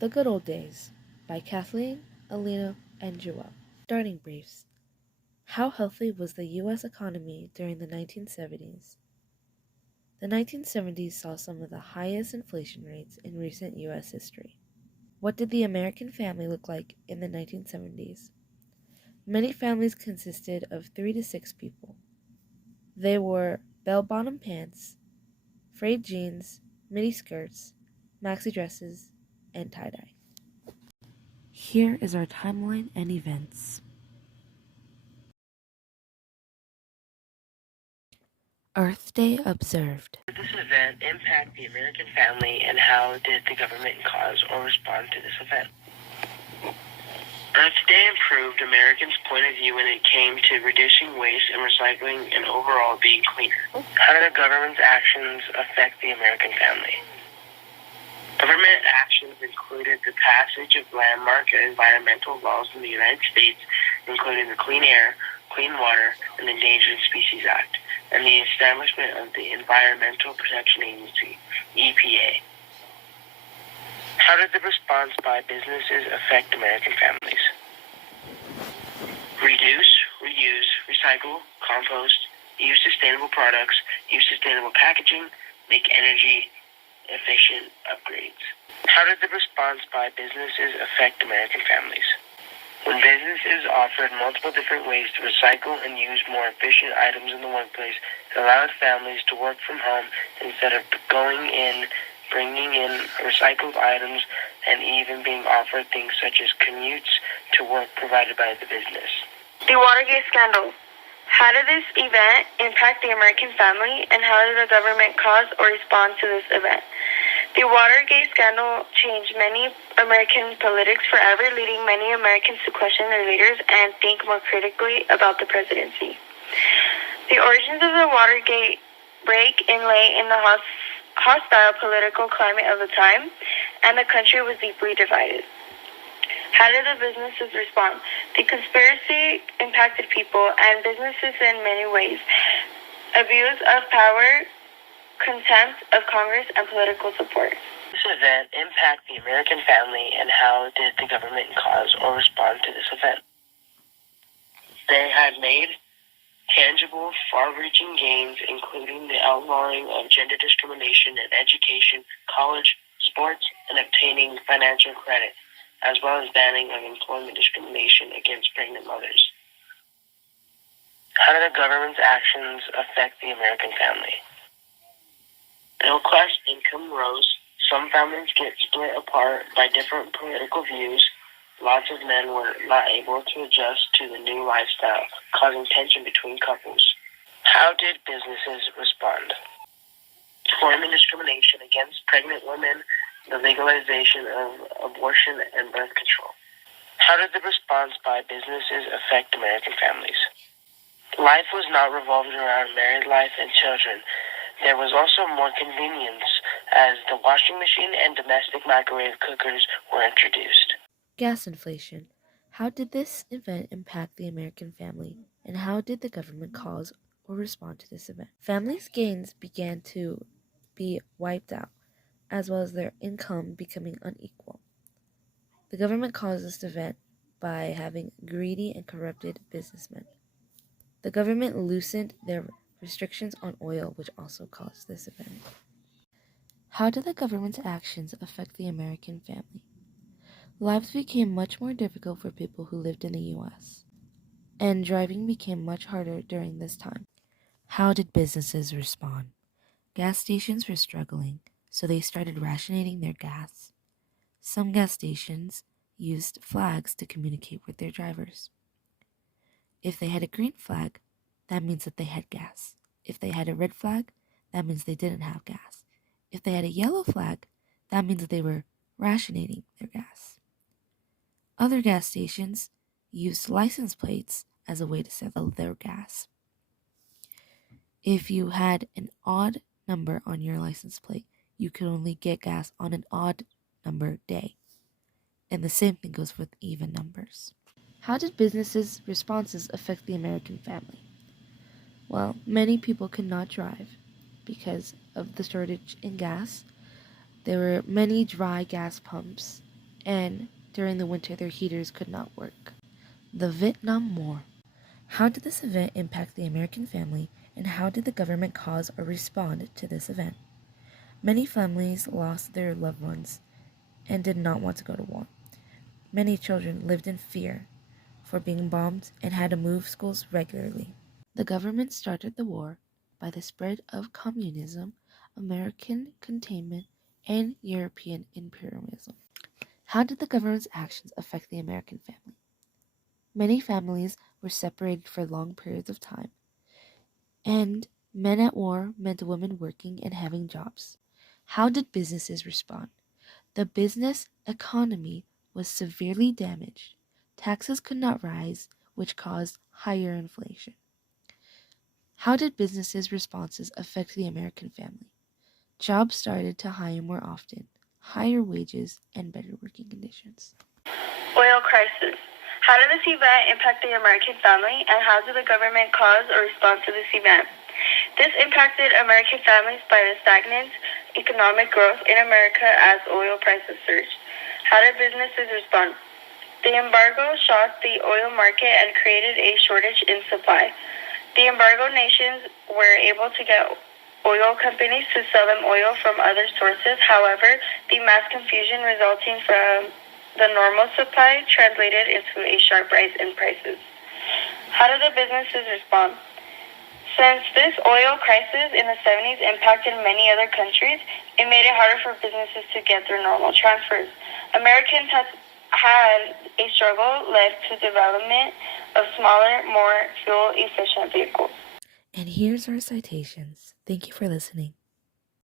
The Good Old Days by Kathleen, Alina, and Joelle. Starting briefs. How healthy was the U.S. economy during the 1970s? The 1970s saw some of the highest inflation rates in recent U.S. history. What did the American family look like in the 1970s? Many families consisted of 3 to 6 people. They wore bell-bottom pants, frayed jeans, mini skirts, maxi dresses, and tie-dye. Here is our timeline and events. Earth Day observed. Did this event impact the American family, and how did the government cause or respond to this event? Earth Day improved Americans' point of view when it came to reducing waste and recycling and overall being cleaner. How did the government's actions affect the American family? Government actions included the passage of landmark environmental laws in the United States, including the Clean Air, Clean Water, and Endangered Species Act, and the establishment of the Environmental Protection Agency, EPA. How did the response by businesses affect American families? Reduce, reuse, recycle, compost, use sustainable products, use sustainable packaging, make energy efficient upgrades. How did the response by businesses affect American families? When businesses offered multiple different ways to recycle and use more efficient items in the workplace, it allowed families to work from home instead of bringing in recycled items, and even being offered things such as commutes to work provided by the business. The Watergate scandal. How did this event impact the American family, and how did the government cause or respond to this event? The Watergate scandal changed many American politics forever, leading many Americans to question their leaders and think more critically about the presidency. The origins of the Watergate break-in lay in the hostile political climate of the time, and the country was deeply divided. How did the businesses respond? The conspiracy impacted people and businesses in many ways. Abuse of power, contempt of Congress, and political support. This event impact the American family, and how did the government cause or respond to this event? They had made tangible, far-reaching gains, including the outlawing of gender discrimination in education, college, sports, and obtaining financial credit, as well as banning of employment discrimination against pregnant mothers. How did the government's actions affect the American family? Middle-class income rose. Some families get split apart by different political views. Lots of men were not able to adjust to the new lifestyle, causing tension between couples. How did businesses respond? Employment discrimination against pregnant women, the legalization of abortion and birth control. How did the response by businesses affect American families? Life was not revolved around married life and children. There was also more convenience, as the washing machine and domestic microwave cookers were introduced. Gas inflation. How did this event impact the American family, and how did the government cause or respond to this event? Families' gains began to be wiped out, as well as their income becoming unequal. The government caused this event by having greedy and corrupted businessmen. The government loosened their restrictions on oil, which also caused this event. How did the government's actions affect the American family? Lives became much more difficult for people who lived in the U.S., and driving became much harder during this time. How did businesses respond? Gas stations were struggling, so they started rationing their gas. Some gas stations used flags to communicate with their drivers. If they had a green flag, that means that they had gas. If they had a red flag, that means they didn't have gas. If they had a yellow flag, that means that they were rationing their gas. Other gas stations used license plates as a way to sell their gas. If you had an odd number on your license plate, you could only get gas on an odd number day. And the same thing goes with even numbers. How did businesses' responses affect the American family? Well, many people could not drive because of the shortage in gas. There were many dry gas pumps and during the winter their heaters could not work. The Vietnam War. How did this event impact the American family, and how did the government cause or respond to this event? Many families lost their loved ones and did not want to go to war. Many children lived in fear for being bombed and had to move schools regularly. The government started the war by the spread of communism, American containment, and European imperialism. How did the government's actions affect the American family? Many families were separated for long periods of time, and men at war meant women working and having jobs. How did businesses respond? The business economy was severely damaged. Taxes could not rise, which caused higher inflation. How did businesses' responses affect the American family? Jobs started to hire more often, higher wages, and better working conditions. Oil crisis. How did this event impact the American family, and how did the government cause or respond to this event? This impacted American families by the stagnant economic growth in America as oil prices surged. How did businesses respond? The embargo shocked the oil market and created a shortage in supply. The embargo nations were able to get oil companies to sell them oil from other sources. However, the mass confusion resulting from the normal supply translated into a sharp rise in prices. How did the businesses respond? Since this oil crisis in the 70s impacted many other countries, it made it harder for businesses to get their normal transfers. Americans had a struggle led to development of smaller, more fuel-efficient vehicles. And here's our citations. Thank you for listening.